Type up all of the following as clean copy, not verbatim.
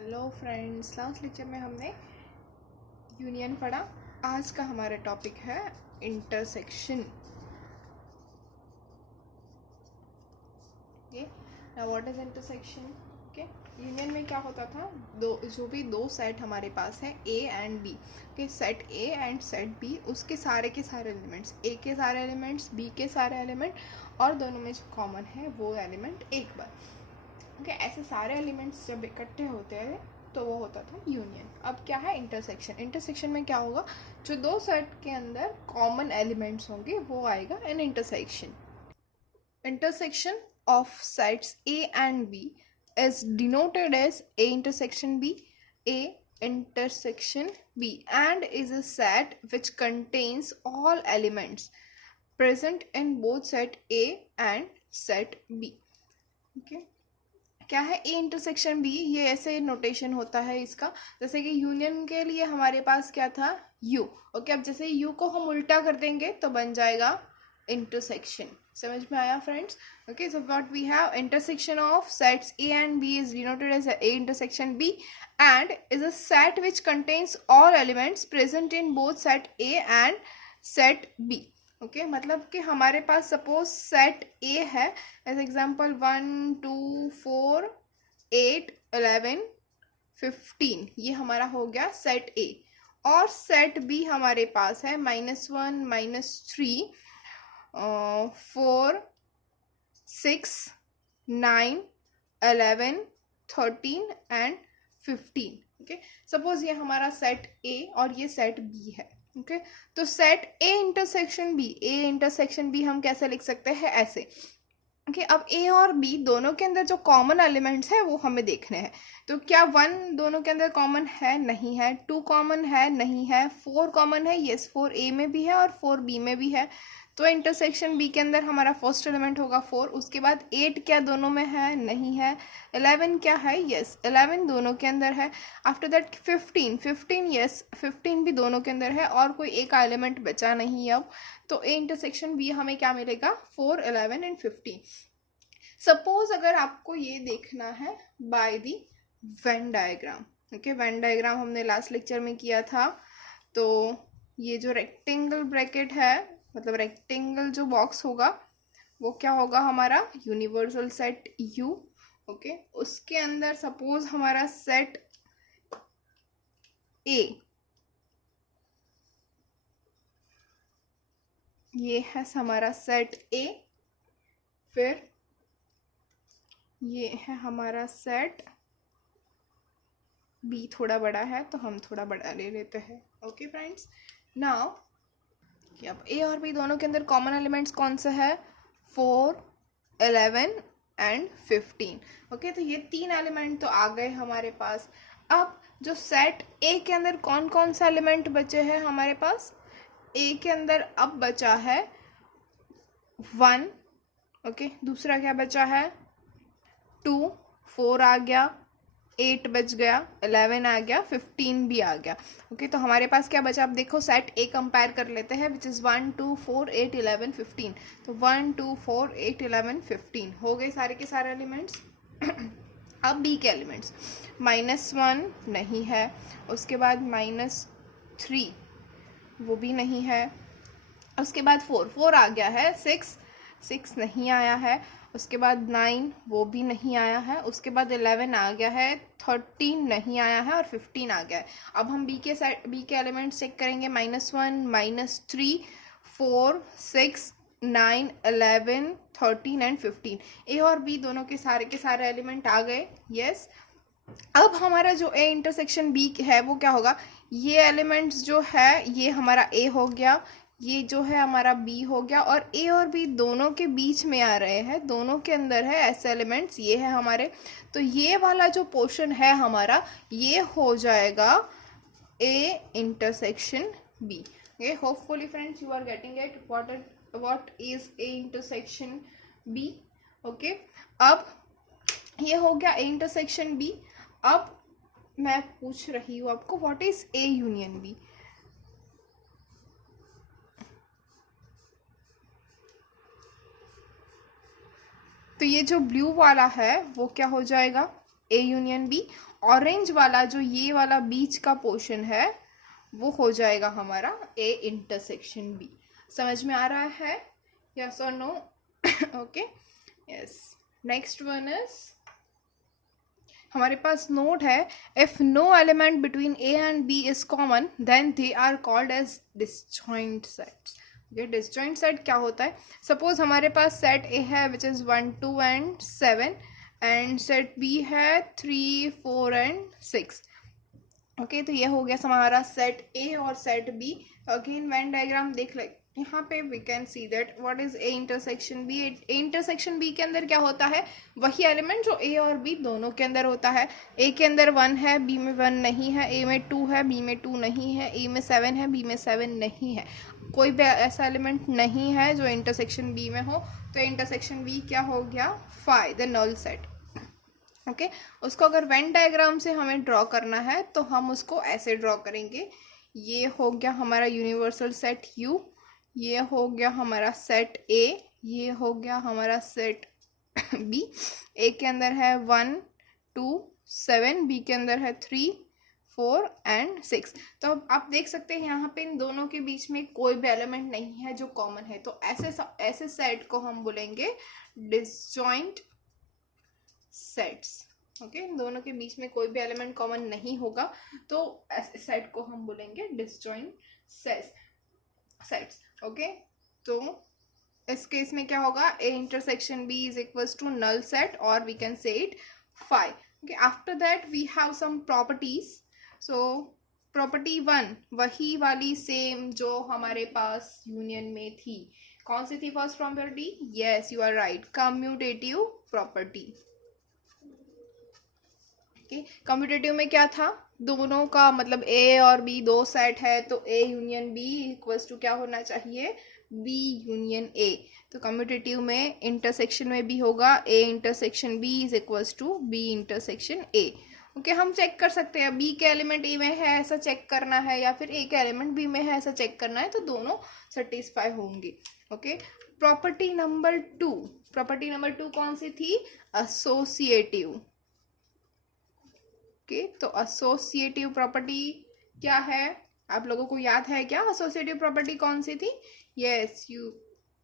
Hello friends, last lecture में हमने union पढ़ा। आज का हमारा टॉपिक है intersection. Okay, now what is intersection? Okay, union में क्या होता था, दो सेट हमारे पास है A and B. Okay, set A and set B, उसके सारे के सारे एलिमेंट्स, ए के सारे एलिमेंट्स, बी के सारे एलिमेंट और दोनों में जो कॉमन है वो एलिमेंट एक बार। ओके, ऐसे सारे एलिमेंट्स जब इकट्ठे होते हैं तो वो होता था यूनियन। अब क्या है इंटरसेक्शन? इंटरसेक्शन में क्या होगा, जो दो सेट के अंदर कॉमन एलिमेंट्स होंगे वो आएगा in intersection. Intersection of sets A and B is denoted as A intersection B, A intersection B, and is a set which contains all elements present in both set A and set B. Okay, क्या है A intersection B? ये ऐसे notation होता है इसका, जैसे कि union के लिए हमारे पास क्या था, यू। ओके, अब जैसे यू को हम उल्टा कर देंगे तो बन जाएगा इंटरसेक्शन। समझ में आया friends? Okay, so what we have, intersection of sets A and B is denoted as A intersection B and is a set which contains all elements present in both set A and set B. Okay, मतलब कि हमारे पास suppose set A है, as example 1 2 4 8 11 15, ये हमारा हो गया set A. और set B हमारे पास है -1 -3 4 6 9 11 13 एंड 15। ओके, सपोज ये हमारा सेट ए और ये सेट बी है। ओके, तो सेट ए इंटरसेक्शन बी हम कैसे लिख सकते हैं, ऐसे। ओके, अब ए और बी दोनों के अंदर जो कॉमन एलिमेंट्स है वो हमें देखने हैं। तो क्या 1 दोनों के अंदर कॉमन है? नहीं है। 2 कॉमन है? नहीं है। 4 कॉमन है? यस, 4 ए में भी है और 4 बी में भी है। तो इंटरसेक्शन बी के अंदर हमारा फर्स्ट एलिमेंट होगा 4। उसके बाद 8 क्या दोनों में है? नहीं है। 11 क्या है? यस, 11 दोनों के अंदर है। आफ्टर दैट 15 यस, 15 भी दोनों के अंदर है और कोई एक एलिमेंट बचा नहीं है अब। तो ए इंटरसेक्शन बी हमें क्या मिलेगा, 4 11 एंड 15। सपोज अगर आपको ये देखना है by the Venn diagram. Okay, Venn diagram हमने लास्ट लेक्चर में किया था। तो ये जो रेक्टेंगल ब्रैकेट है, मतलब रेक्टेंगल जो बॉक्स होगा वो क्या होगा, हमारा यूनिवर्सल सेट यू। ओके, उसके अंदर सपोज हमारा सेट ए, ये है हमारा सेट ए, फिर ये है हमारा सेट बी। थोड़ा बड़ा है तो हम थोड़ा बड़ा ले लेते हैं। ओके फ्रेंड्स, नाउ अब ए और बी दोनों के अंदर कॉमन एलिमेंट्स कौन सा है, 4 11 एंड 15। ओके, तो ये 3 एलिमेंट तो आ गए हमारे पास। अब जो सेट ए के अंदर कौन कौन सा एलिमेंट बचे हैं हमारे पास, ए के अंदर अब बचा है 1। ओके, दूसरा क्या बचा है, 2, 4 आ गया, 8 बच गया, 11 आ गया, 15 भी आ गया। ओके, तो हमारे पास क्या बचा, आप देखो सेट ए कंपेयर कर लेते हैं, विच इज़ 1 2 4 8 11 15। तो 1 2 4 8 11 15 हो गए सारे के सारे एलिमेंट्स। अब बी के एलिमेंट्स, -1 नहीं है, उसके बाद -3 वो भी नहीं है, उसके बाद 4 आ गया है, 6 नहीं आया है, उसके बाद 9 वो भी नहीं आया है, उसके बाद 11 आ गया है, 13 नहीं आया है और 15 आ गया है। अब हम बी के एलिमेंट्स चेक करेंगे, -1 -3 4 6 9 11 13 एंड 15। ए और बी दोनों के सारे एलिमेंट आ गए। यस, अब हमारा जो ए इंटरसेक्शन बी है वो क्या होगा, ये एलिमेंट्स जो है ये हमारा ए हो गया, ये जो है हमारा बी हो गया, और ए और बी दोनों के बीच में आ रहे हैं, दोनों के अंदर है ऐसे एलिमेंट्स, ये है हमारे। तो ये वाला जो पोर्शन है हमारा ये हो जाएगा A intersection B. Okay, hopefully friends you are getting it, what is A intersection B. Okay, अब ये हो गया ए इंटरसेक्शन बी। अब मैं पूछ रही हूँ आपको, what is A union B. तो ये जो ब्लू वाला है वो क्या हो जाएगा, ए यूनियन बी, ऑरेंज वाला जो ये वाला बीच का पोर्शन है वो हो जाएगा हमारा ए इंटरसेक्शन बी। समझ में आ रहा है? यस और no? Okay, yes. Next one is, हमारे पास नोट है, if no element between A and B is common then they are called as disjoint sets. Okay, disjoint set क्या होता है? सपोज हमारे पास सेट ए है which is 1 2 and 7 and set B है 3 4 एंड 6। ओके, तो ये हो गया हमारा सेट ए और set B. Again Venn diagram देख ले, यहाँ पे we can see that what is A intersection B. A intersection B के अंदर क्या होता है? वही एलिमेंट जो ए और बी दोनों के अंदर होता है। ए के अंदर 1 है, बी में 1 नहीं है, ए में 2 है, बी में 2 नहीं है, ए में 7 है, बी में 7 नहीं है। कोई भी ऐसा एलिमेंट नहीं है जो इंटरसेक्शन बी में हो, तो इंटरसेक्शन बी क्या हो गया? Phi, the null set. Okay, उसको अगर वेन डायग्राम से हमें ड्रॉ करना है तो हम उसको ऐसे ड्रॉ करेंगे। ये हो गया हमारा यूनिवर्सल सेट यू, ये हो गया हमारा सेट ए, ये हो गया हमारा सेट बी। ए के अंदर है 1 2 7, बी के अंदर है 3 4 एंड 6। तो आप देख सकते हैं यहाँ पे इन दोनों के बीच में कोई भी एलिमेंट नहीं है जो कॉमन है, तो ऐसे सेट को हम बोलेंगे डिसजॉइंट सेट्स। ओके, इन दोनों के बीच में कोई भी एलिमेंट कॉमन नहीं होगा, तो ऐसे सेट को हम बोलेंगे डिसजॉइंट सेट्स। ओके, तो इस केस में क्या होगा? A intersection B is equals to null set, और we can say it phi. Okay, after that we have some properties. So property 1 वही वाली सेम जो हमारे पास यूनियन में थी। कौन सी थी first property? Yes, you are right, commutative property. Commutative में क्या था? दोनों का मतलब ए और बी दो सेट है, तो A union B equals to क्या होना चाहिए? B union A. तो कम्यूटेटिव में इंटरसेक्शन में भी होगा A intersection B is equals to B intersection A. Okay, हम चेक कर सकते हैं बी के एलिमेंट ए में है ऐसा चेक करना है, या फिर ए के एलिमेंट बी में है ऐसा चेक करना है, तो दोनों सेटिस्फाई होंगे। Okay, property number 2, property number 2 कौन सी थी? एसोसिएटिव। ओके, तो एसोसिएटिव प्रॉपर्टी क्या है? आप लोगों को याद है क्या एसोसिएटिव प्रॉपर्टी कौन सी थी? यस,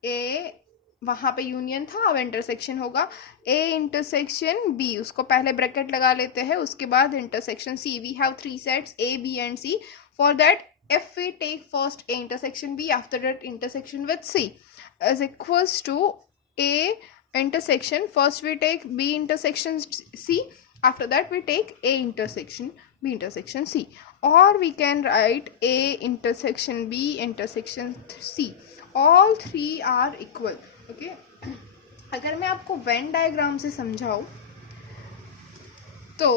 ए वहाँ पे यूनियन था, अब इंटरसेक्शन होगा। ए इंटरसेक्शन बी, उसको पहले ब्रैकेट लगा लेते हैं, उसके बाद intersection C. We have 3 sets A B and C. For that if we take first a intersection b, after that intersection with c is equals to a intersection, first we take b intersection c, after that we take a intersection b intersection c, or we can write a intersection b intersection c, all three are equal. Okay, अगर मैं आपको Venn diagram से समझाऊं तो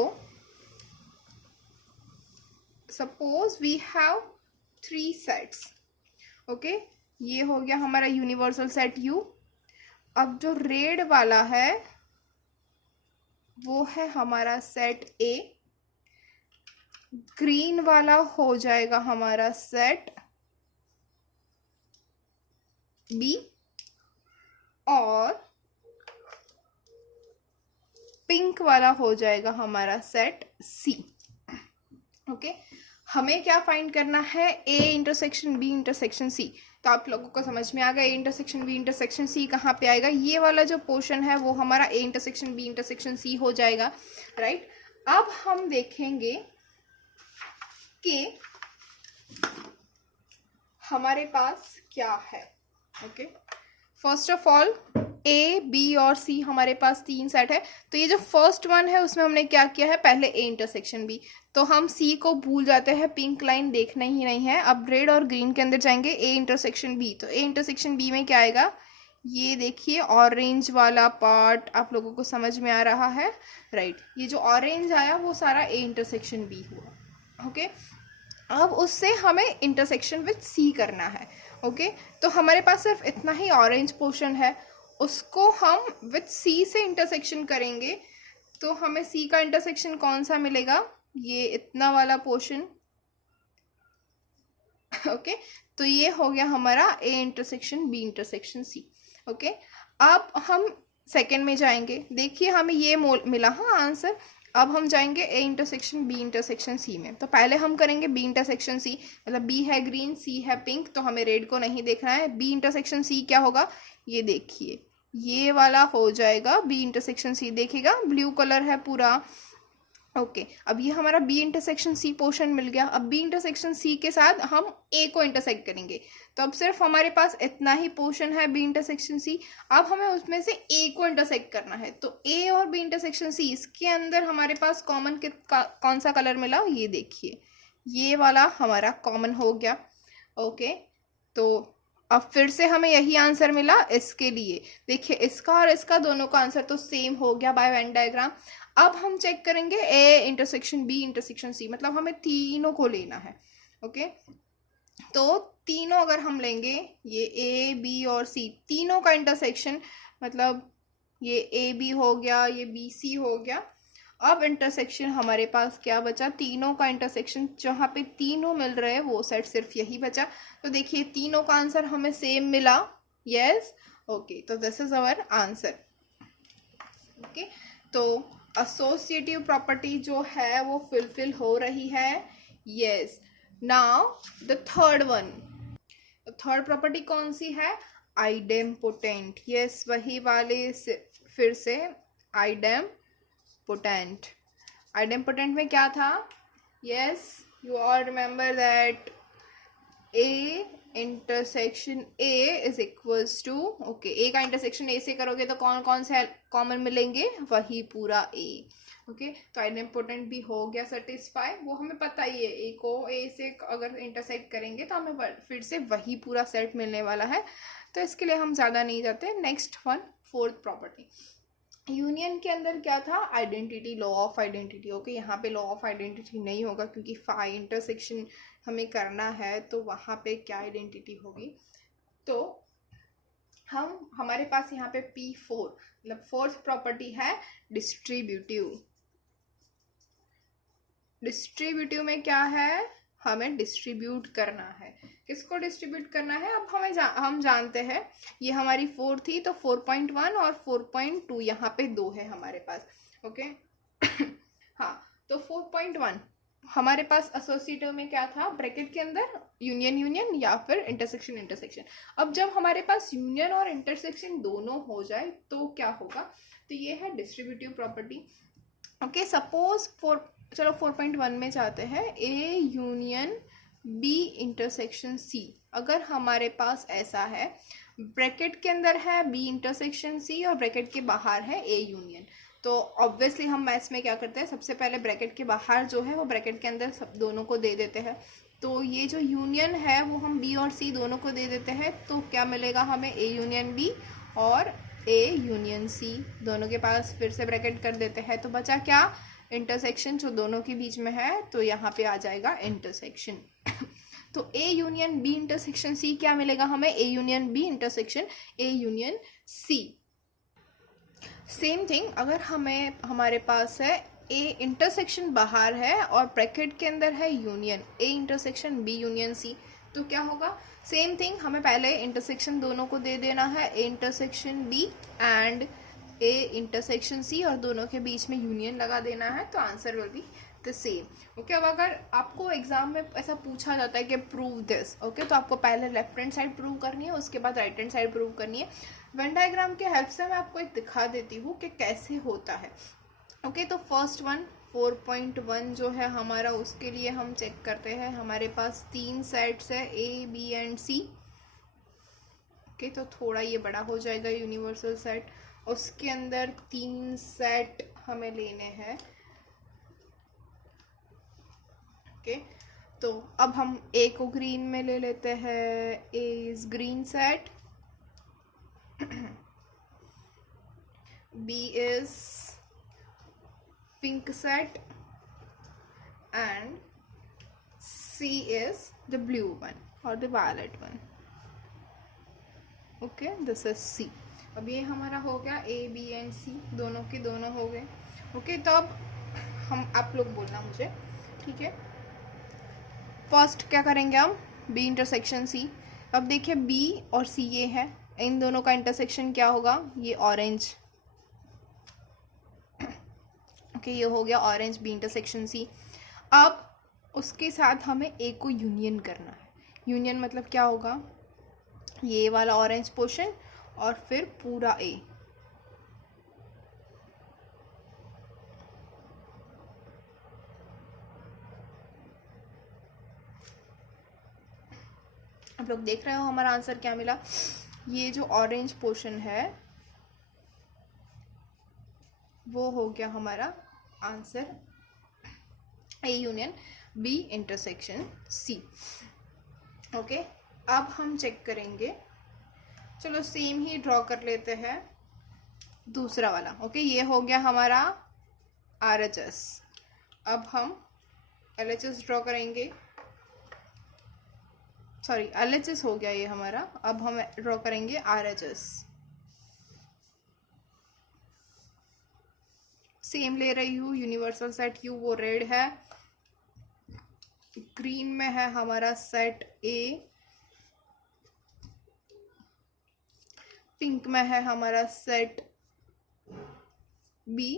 suppose we have 3 sets. Okay, ये हो गया हमारा यूनिवर्सल सेट यू। अब जो रेड वाला है वो है हमारा सेट ए, ग्रीन वाला हो जाएगा हमारा सेट बी, और पिंक वाला हो जाएगा हमारा सेट सी। ओके, हमें क्या फाइंड करना है? A intersection B intersection C. तो आप लोगों को समझ में आ गया A intersection B intersection C कहाँ पे आएगा? ये वाला जो पोर्शन है वो हमारा A intersection B intersection C हो जाएगा, राइट। अब हम देखेंगे कि हमारे पास क्या है। Okay, first of all A B और सी हमारे पास 3 सेट है, तो ये जो फर्स्ट वन है उसमें हमने क्या किया है? पहले ए इंटरसेक्शन बी, तो हम सी को भूल जाते हैं, पिंक लाइन देखना ही नहीं है। अब रेड और ग्रीन के अंदर जाएंगे ए इंटरसेक्शन बी, तो ए इंटरसेक्शन बी में क्या आएगा? ये देखिए ऑरेंज वाला पार्ट आप लोगों को समझ में आ रहा है, राइट। ये जो ऑरेंज आया वो सारा ए इंटरसेक्शन बी हुआ। ओके, अब उससे हमें इंटरसेक्शन विद सी करना है। ओके, तो हमारे पास सिर्फ इतना ही ऑरेंज पोर्शन है, उसको हम विद सी से इंटरसेक्शन करेंगे, तो हमें सी का इंटरसेक्शन कौन सा मिलेगा? ये इतना वाला पोर्शन। ओके, तो ये हो गया हमारा A intersection B intersection C. Okay, अब हम सेकेंड में जाएंगे। देखिए हमें ये मिला, हाँ आंसर। अब हम जाएंगे A intersection B intersection C में। तो पहले हम करेंगे बी इंटरसेक्शन सी, मतलब बी है ग्रीन, सी है पिंक, तो हमें रेड को नहीं देखना है। बी इंटरसेक्शन सी क्या होगा, ये देखिए, ये वाला हो जाएगा बी इंटरसेक्शन सी। देखिएगा ब्लू कलर है पूरा। ओके अब ये हमारा बी इंटरसेक्शन सी पोर्शन मिल गया। अब बी इंटरसेक्शन सी के साथ हम ए को इंटरसेक्ट करेंगे। तो अब सिर्फ हमारे पास इतना ही पोर्शन है बी इंटरसेक्शन सी। अब हमें उसमें से ए को इंटरसेक्ट करना है। तो ए और बी इंटरसेक्शन सी, इसके अंदर हमारे पास कॉमन कौन सा कलर मिला, ये देखिए, ये वाला हमारा कॉमन हो गया। ओके तो अब फिर से हमें यही आंसर मिला इसके लिए। देखिए इसका और इसका दोनों का आंसर तो सेम हो गया बाय वेन डायग्राम। अब हम चेक करेंगे A intersection B intersection C, मतलब हमें तीनों को लेना है। ओके तो तीनों अगर हम लेंगे, ये ए बी और सी तीनों का इंटरसेक्शन, मतलब ये ए बी हो गया, ये बी सी हो गया। अब इंटरसेक्शन हमारे पास क्या बचा, तीनों का इंटरसेक्शन, जहाँ पे तीनों मिल रहे हैं वो सेट सिर्फ यही बचा। तो देखिए तीनों का आंसर हमें सेम मिला। यस ओके, तो this is our answer. Okay तो एसोसिएटिव प्रॉपर्टी जो है वो फुलफिल हो रही है। Yes now the third one, third property कौन सी है, आइडेम्पोटेंट। यस वही वाले फिर से आइडेम्पोटेंट। आइडेम्पोटेंट में क्या था, yes you all remember that A intersection A is equals to, okay A का इंटरसेक्शन ए से करोगे तो कौन कौन से कॉमन मिलेंगे, वही पूरा ए। ओके तो आइडेम्पोटेंट भी हो गया सेटिस्फाई, वो हमें पता ही है, ए को ए से अगर इंटरसेक्ट करेंगे तो हमें फिर से वही पूरा सेट मिलने वाला है। तो इसके लिए हम ज़्यादा नहीं जाते। Next one, fourth property. Union के अंदर क्या था, identity, law of identity. Okay यहाँ पे लॉ ऑफ आइडेंटिटी नहीं होगा क्योंकि फाई इंटरसेक्शन हमें करना है, तो वहाँ पे क्या आइडेंटिटी होगी। तो हमारे पास यहाँ पे P4 मतलब फोर्थ प्रॉपर्टी है डिस्ट्रीब्यूटिव। डिस्ट्रीब्यूटिव में क्या है, हमें डिस्ट्रीब्यूट करना है। किसको डिस्ट्रीब्यूट करना है, अब हम जानते हैं ये हमारी 4 थी, तो 4.1 और 4.2 यहाँ पे 2 है हमारे पास। ओके हाँ तो 4.1 हमारे पास एसोसिएटिव में क्या था, ब्रैकेट के अंदर यूनियन यूनियन या फिर इंटरसेक्शन इंटरसेक्शन। अब जब हमारे पास यूनियन और इंटरसेक्शन दोनों हो जाए तो क्या होगा, तो ये है डिस्ट्रीब्यूटिव प्रॉपर्टी। ओके सपोज 4.1 में जाते हैं, A union B intersection C. अगर हमारे पास ऐसा है, ब्रैकेट के अंदर है बी इंटरसेक्शन सी और ब्रैकेट के बाहर है ए यूनियन, तो ऑब्वियसली हम मैथ्स में क्या करते हैं, सबसे पहले ब्रैकेट के बाहर जो है वो ब्रैकेट के अंदर सब दोनों को दे देते हैं। तो ये जो यूनियन है वो हम बी और सी दोनों को दे देते हैं, तो क्या मिलेगा हमें, ए यूनियन बी और ए यूनियन सी दोनों के पास फिर से ब्रैकेट कर देते हैं। तो बचा क्या, इंटरसेक्शन जो दोनों के बीच में है, तो यहाँ पे आ जाएगा इंटरसेक्शन। तो A union B intersection C क्या मिलेगा हमें, A union B intersection A union C. Same thing अगर हमारे पास है ए इंटरसेक्शन बाहर है और ब्रैकेट के अंदर है union A intersection B union C, तो क्या होगा, सेम थिंग हमें पहले इंटरसेक्शन दोनों को दे देना है, A intersection B and A intersection C, और दोनों के बीच में यूनियन लगा देना है, तो answer will be the same. Okay अब अगर आपको एग्जाम में ऐसा पूछा जाता है कि प्रूव दिस, ओके तो आपको पहले लेफ्ट हैंड साइड प्रूव करनी है, उसके बाद राइट हैंड साइड प्रूव करनी है। वेन डायग्राम के हेल्प से मैं आपको एक दिखा देती हूँ कि कैसे होता है। ओके तो फर्स्ट वन 4.1 जो है हमारा, उसके लिए हम चेक करते हैं, हमारे पास 3 सेट्स है A B and C. Okay तो थोड़ा ये बड़ा हो जाएगा यूनिवर्सल सेट, उसके अंदर 3 सेट हमें लेने हैं। ओके तो अब हम ए को ग्रीन में ले लेते हैं, A is green set, B is pink set and C is the blue one or the violet one. Okay, this is C. अब ये हमारा हो गया A, B and C दोनों के दोनों हो गए। ओके तो अब आप लोग बोलना मुझे, ठीक है। फर्स्ट क्या करेंगे हम, B इंटरसेक्शन C। अब देखिए B और C ये है, इन दोनों का इंटरसेक्शन क्या होगा, ये ऑरेंज। ओके, ये हो गया ऑरेंज बी इंटरसेक्शन सी। अब उसके साथ हमें ए को यूनियन करना है। यूनियन मतलब क्या होगा, ये वाला ऑरेंज पोर्शन और फिर पूरा ए। आप लोग देख रहे हो हमारा आंसर क्या मिला। ये जो ऑरेंज पोर्शन है वो हो गया हमारा answer, A union B intersection C. Okay, अब हम चेक करेंगे, चलो सेम ही ड्रॉ कर लेते हैं दूसरा वाला। ओके, ये हो गया हमारा RHS। अब हम LHS ड्रॉ करेंगे, सॉरी LHS हो गया ये हमारा। अब हम ड्रॉ करेंगे RHS। सेम ले रही हूँ, यूनिवर्सल सेट U वो रेड है, ग्रीन में है हमारा सेट A, पिंक में है हमारा सेट B,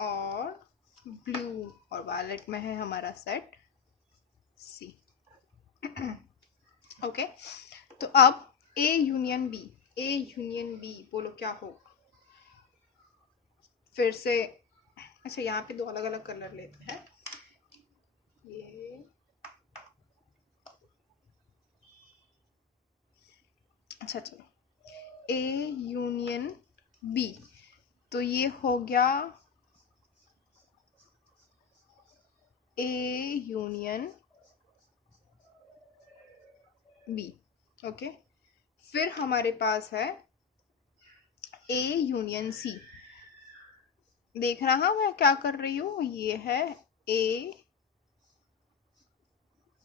और ब्लू और वायलेट में है हमारा सेट C। ओके, तो अब A union B, A union B बोलो क्या होगा। फिर से, अच्छा यहाँ पे दो अलग अलग कलर लेते हैं, ये अच्छा चलो, A यूनियन B, तो ये हो गया A यूनियन B। ओके, फिर हमारे पास है A यूनियन C। देख रहा मैं क्या कर रही हूँ, ये है A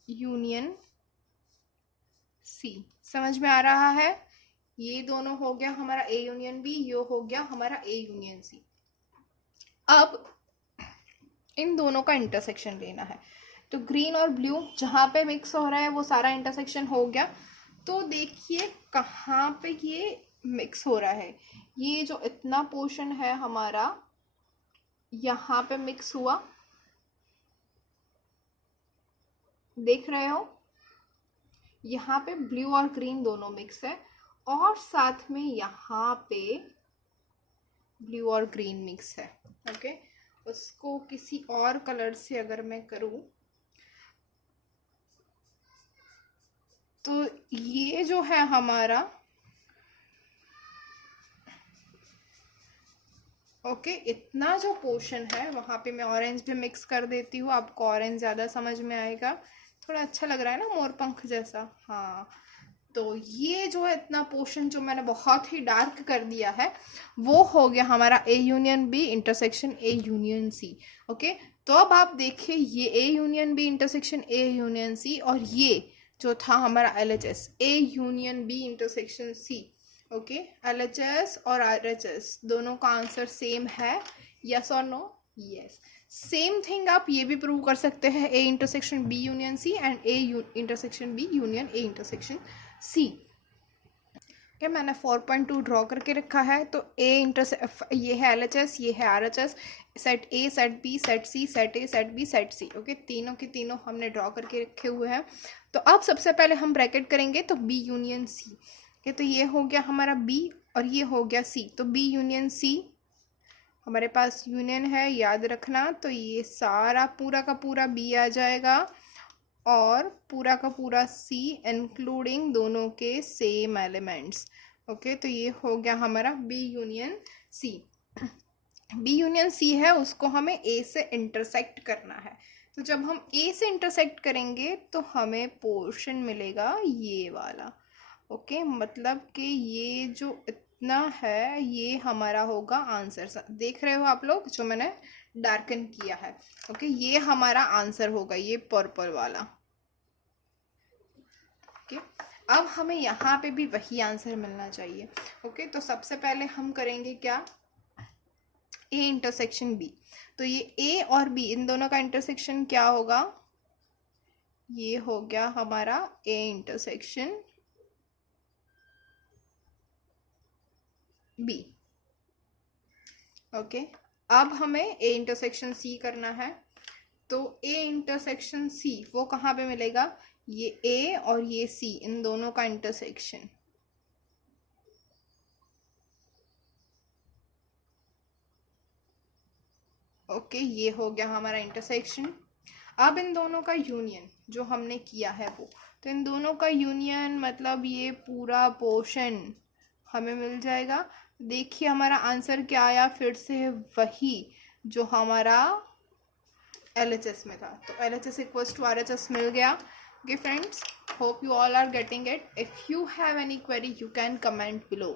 यूनियन C। समझ में आ रहा है, ये दोनों हो गया हमारा A यूनियन B, ये हो गया हमारा A यूनियन C। अब इन दोनों का इंटरसेक्शन लेना है, तो ग्रीन और ब्लू जहाँ पे मिक्स हो रहा है वो सारा इंटरसेक्शन हो गया। तो देखिए कहाँ पे ये मिक्स हो रहा है, ये जो इतना पोर्शन है हमारा यहाँ पे मिक्स हुआ, देख रहे हो, यहाँ पे ब्लू और ग्रीन दोनों मिक्स है, और साथ में यहाँ पे ब्लू और ग्रीन मिक्स है। ओके, उसको किसी और कलर से अगर मैं करूँ तो ये जो है हमारा, ओके, इतना जो पोर्शन है वहाँ पे मैं ऑरेंज भी मिक्स कर देती हूँ, आपको ऑरेंज ज़्यादा समझ में आएगा, थोड़ा अच्छा लग रहा है ना मोर पंख जैसा। हाँ, तो ये जो है इतना पोर्शन जो मैंने बहुत ही डार्क कर दिया है वो हो गया हमारा A union B intersection A union C। Okay, तो अब आप देखिए ये A union B intersection A union C, और ये जो था हमारा LHS A union B intersection C। Okay, LHS और RHS दोनों का आंसर सेम है, यस और नो? यस। सेम थिंग आप ये भी प्रूव कर सकते हैं A intersection B union C and A intersection B union A intersection C। क्या मैंने 4.2 ड्रॉ करके रखा है, तो ये है LHS, ये है RHS, set A, set B, set C, set A, set B, set C। Okay, तीनों के तीनों हमने ड्रॉ करके रखे हुए हैं। तो अब सबसे पहले हम ब्रैकेट करेंगे, तो B यूनियन C। ओके, तो ये हो गया हमारा B और ये हो गया C, तो B यूनियन C हमारे पास यूनियन है, याद रखना। तो ये सारा पूरा का पूरा B आ जाएगा और पूरा का पूरा C इंक्लूडिंग दोनों के सेम एलिमेंट्स। ओके, तो ये हो गया हमारा B union C। B union C है, उसको हमें A से इंटरसेक्ट करना है। तो जब हम A से इंटरसेक्ट करेंगे तो हमें पोर्शन मिलेगा ये वाला। ओके, मतलब कि ये जो इतना है ये हमारा होगा आंसर। देख रहे हो आप लोग जो मैंने डार्कन किया है। ओके, ये हमारा आंसर होगा, ये पर्पल वाला। ओके, अब हमें यहाँ पे भी वही आंसर मिलना चाहिए। ओके, तो सबसे पहले हम करेंगे क्या, A इंटरसेक्शन B। तो ये A और B इन दोनों का इंटरसेक्शन क्या होगा, ये हो गया हमारा A इंटरसेक्शन B। ओके, अब हमें ए इंटरसेक्शन सी करना है, तो ए इंटरसेक्शन सी वो कहाँ पे मिलेगा, ये ए और ये सी, इन दोनों का इंटरसेक्शन। ओके, ये हो गया हमारा इंटरसेक्शन। अब इन दोनों का यूनियन जो हमने किया है वो, तो इन दोनों का यूनियन मतलब ये पूरा पोर्शन हमें मिल जाएगा। देखिए हमारा आंसर क्या आया, फिर से वही जो हमारा LHS में था, तो LHS इक्वल्स टू RHS मिल गया। Okay friends, hope you all are getting it. If you have any query you can comment below.